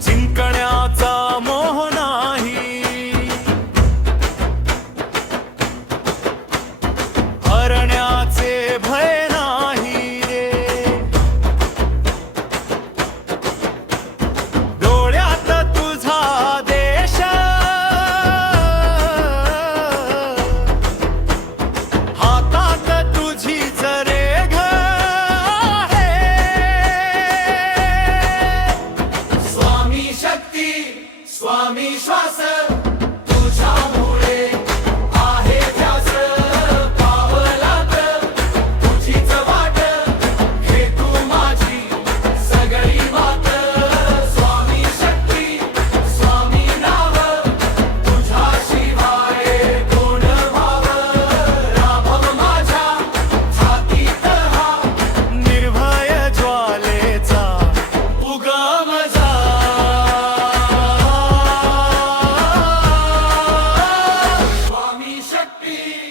जिंकण्याचा मोह नाही, हरण्याचे भय नाही रे. डोळ्यात तुझा देश, हातात तुझीच रेघ आहे. स्वामी शक्ती, स्वामी श्वास, तुझ्यामुळे आहे ध्यास. पावलात तुझीच वाट, हे तू माझी सगळी मात. स्वामी शक्ती, स्वामी नाव, तुझ्याशिवाय कोण भाव. राभव माझ्या छातीत हा, निर्भय ज्वालेचा उगम जा. स्वामी शक्ती.